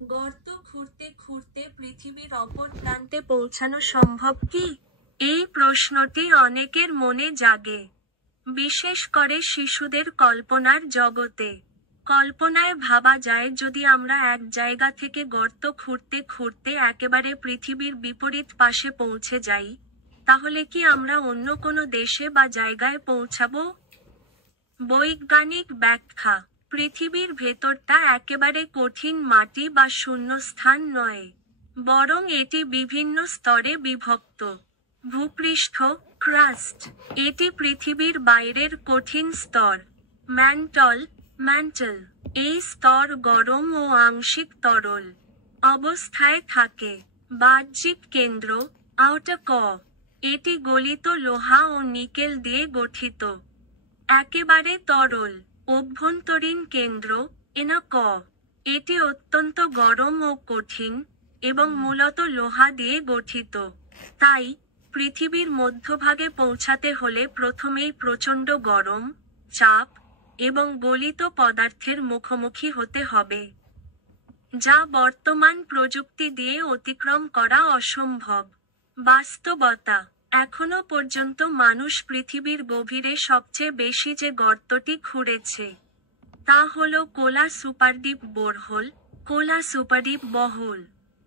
গর্ত খুঁড়তে খুঁড়তে পৃথিবীর অপর প্রান্তে পৌঁছানো সম্ভব কি? এই প্রশ্নটি অনেকের মনে জাগে, বিশেষ করে শিশুদের কল্পনার জগতে। কল্পনায় ভাবা যায় যদি আমরা এক জায়গা থেকে গর্ত খুঁড়তে খুঁড়তে একেবারে পৃথিবীর বিপরীত পাশে পৌঁছে যাই, তাহলে কি আমরা অন্য কোনো দেশে বা জায়গায় পৌঁছাবো? বৈজ্ঞানিক ব্যাখ্যা: পৃথিবীর ভেতরটা একেবারে কঠিন মাটি বা শূন্যস্থান নয়, বরং এটি বিভিন্ন স্তরে বিভক্ত। ভূপৃষ্ঠ, ক্রাস্ট, এটি পৃথিবীর বাইরের কঠিন স্তর। ম্যান্টল, ম্যান্টল, এই স্তর গরম ও আংশিক তরল অবস্থায় থাকে। বাহ্যিক কেন্দ্র, আউটার কোর, এটি গলিত লোহা ও নিকেল দিয়ে গঠিত। একেবারে তরল, অভ্যন্তরীণ কেন্দ্র, ইনার কোর, এটি অত্যন্ত গরম ও কঠিন, এবং মূলত লোহা দিয়ে গঠিত। তাই, পৃথিবীর মধ্যভাগে পৌঁছাতে হলে প্রথমেই প্রচণ্ড গরম, চাপ, এবং গলিত পদার্থের মুখোমুখি হতে হবে, যা বর্তমান প্রযুক্তি দিয়ে অতিক্রম করা অসম্ভব। বাস্তবতা: এখনো পর্যন্ত মানুষ পৃথিবীর গভীরে সবচেয়ে বেশি যে গর্তটি খুঁড়েছে, তা হল Kola superdeep borehole, Kola superdeep বহল।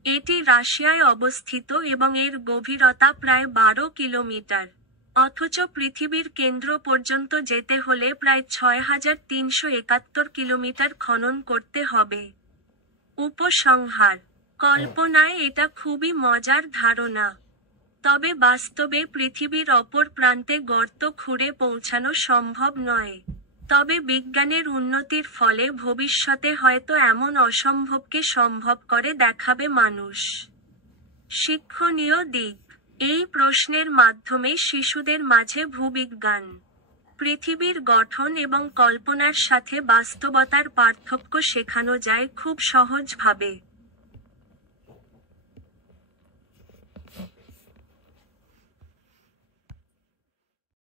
এটি রাশিয়ায় অবস্থিত এবং এর গভীরতা প্রায় 12 কিলোমিটার। অথচ পৃথিবীর কেন্দ্র পর্যন্ত যেতে হলে প্রায় 6371 কিলোমিটার খনন করতে হবে। উপসংহার: কল্পনায় এটা খুবই মজার ধারণা, তবে বাস্তবে পৃথিবীর অপর প্রান্তে গর্ত খুঁড়ে পৌঁছানো সম্ভব নয়। তবে বিজ্ঞানের উন্নতির ফলে ভবিষ্যতে হয়তো এমন অসম্ভবকে সম্ভব করে দেখাবে মানুষ। শিক্ষণীয় দিক: এই প্রশ্নের মাধ্যমে শিশুদের মাঝে ভূবিজ্ঞান, পৃথিবীর গঠন এবং কল্পনার সাথে বাস্তবতার পার্থক্য শেখানো যায় খুব সহজভাবে।